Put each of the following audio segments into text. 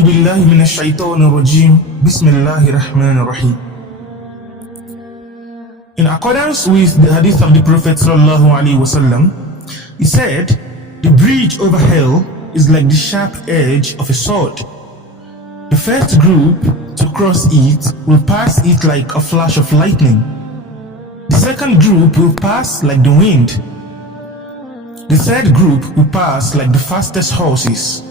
أعوذ بالله من الشيطان الرجيم بسم الله الرحمن الرحيم. In accordance with the hadith of the Prophet sallallahu alaihi wasallam, he said, the bridge over hell is like the sharp edge of a sword. The first group to cross it will pass it like a flash of lightning. The second group will pass like the wind. The third group will pass like the fastest horses.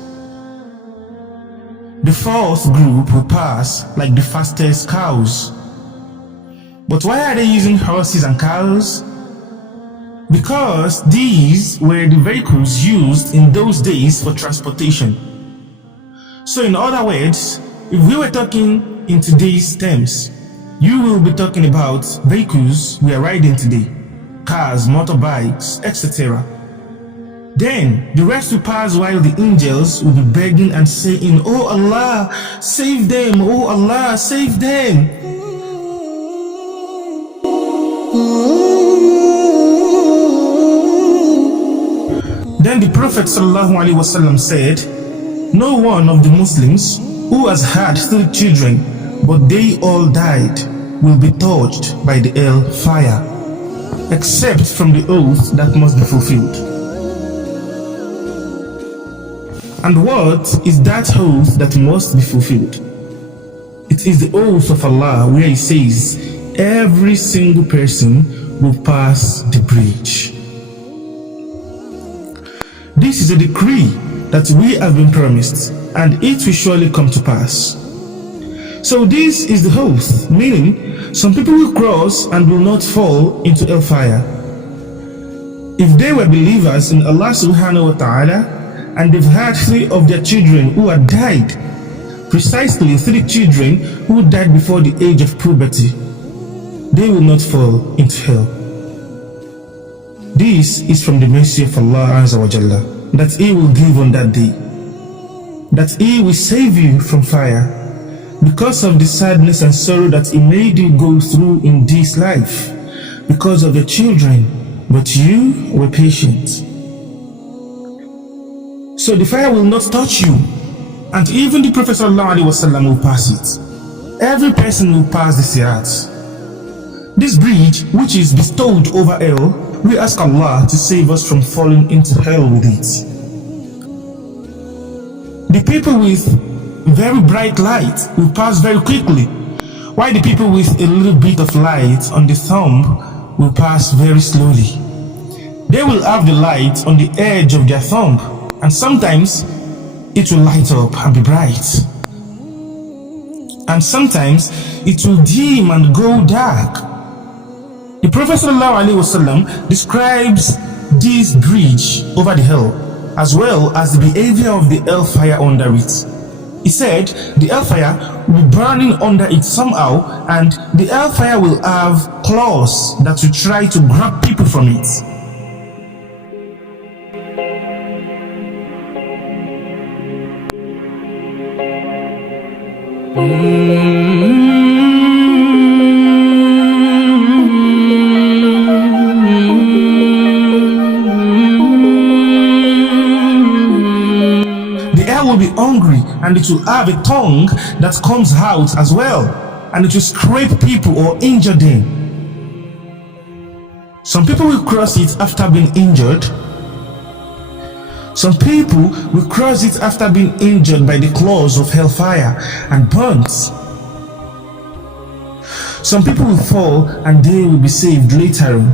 The fourth group will pass like the fastest cows. But why are they using horses and cows? Because these were the vehicles used in those days for transportation. So in other words, if we were talking in today's terms, you will be talking about vehicles we are riding today, cars, motorbikes, etc. Then the rest will pass while the angels will be begging and saying, "Oh Allah, save them! Oh Allah, save them!" Then the Prophet ﷺ said, no one of the Muslims who has had 3 children, but they all died, will be touched by the hell fire, except from the oath that must be fulfilled. And what is that oath that must be fulfilled? It is the oath of Allah, where He says, every single person will pass the bridge. This is a decree that we have been promised, and it will surely come to pass. So this is the oath, meaning some people will cross and will not fall into hellfire. If they were believers in Allah subhanahu wa ta'ala, and they've had 3 of their children who had died, precisely 3 children who died before the age of puberty, they will not fall into hell. This is from the mercy of Allah Azza wa Jalla, that He will give on that day, that He will save you from fire because of the sadness and sorrow that He made you go through in this life because of your children, but you were patient. So the fire will not touch you, and even the Prophet ﷺ will pass it. Every person will pass the Sirat. This bridge, which is bestowed over hell, we ask Allah to save us from falling into hell with it. The people with very bright light will pass very quickly, while the people with a little bit of light on the thumb will pass very slowly. They will have the light on the edge of their thumb, and sometimes it will light up and be bright, and sometimes it will dim and go dark. The Prophet ﷺ describes this bridge over the hell, as well as the behavior of the hellfire under it. He said the hellfire will be burning under it somehow, and the hellfire will have claws that will try to grab people from it. The air will be hungry, and it will have a tongue that comes out as well, and it will scrape people or injure them. Some people will cross it after being injured. Some people will cross it after being injured by the claws of hellfire and burnt. Some people will fall and they will be saved later on.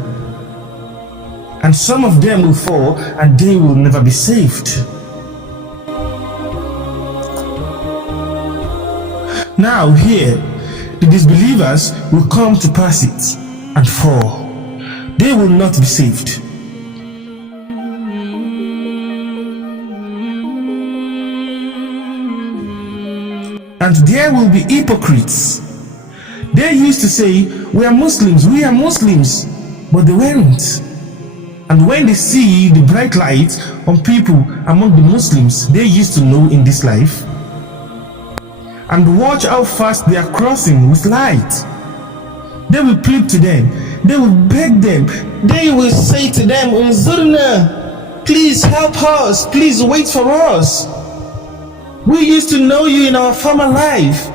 And some of them will fall and they will never be saved. Now here, the disbelievers will come to pass it and fall. They will not be saved. And there will be hypocrites. They used to say, we are Muslims, but they weren't. And when they see the bright light on people among the Muslims they used to know in this life, and watch how fast they are crossing with light, they will plead to them, they will beg them, they will say to them, Unzurna, please help us, please wait for us. We used to know you in our former life.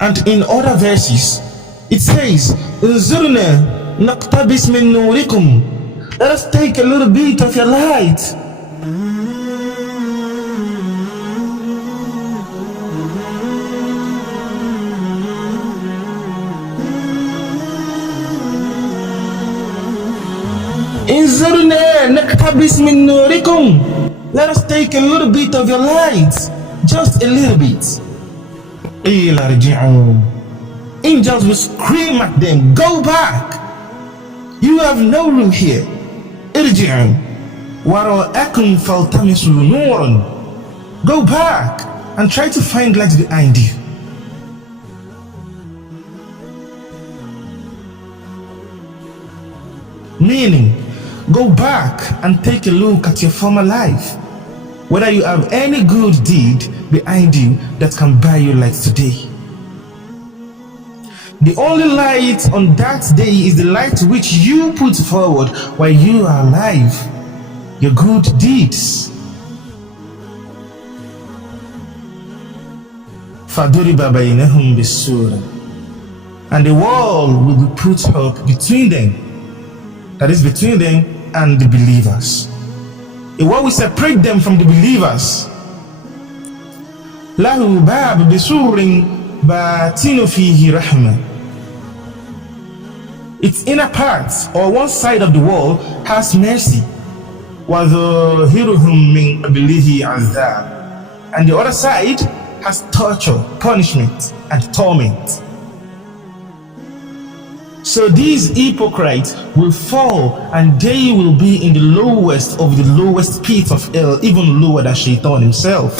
And in other verses, it says, انظرنا نقتبس من نوركم. Let us take a little bit of your light. انظرنا نقتبس من نوركم. Let us take a little bit of your light. Just a little bit. Angels will scream at them, go back. You have no room here. ارجعوا وراءكم فالتمسوا نورا. Go back and try to find light behind you. Meaning, go back and take a look at your former life, whether you have any good deed behind you that can buy you light today. The only light on that day is the light which you put forward while you are alive, your good deeds. فَضُرِبَ بَيْنَهُمْ بِالسُّورِ. And the wall will be put up between them, that is between them and the believers. A wall will separate them from the believers. لَهُ بَابٌ بِسُورٍ بَاطِنُ فِيهِ رَحْمَةٌ. Its inner part, or one side of the wall, has mercy. وَظَاهِرُهُم مِّن قَبْلِهِ عَذَابٌ. And the other side has torture, punishment, and torment. So these hypocrites will fall, and they will be in the lowest of the lowest pit of hell, even lower than Shaitan himself.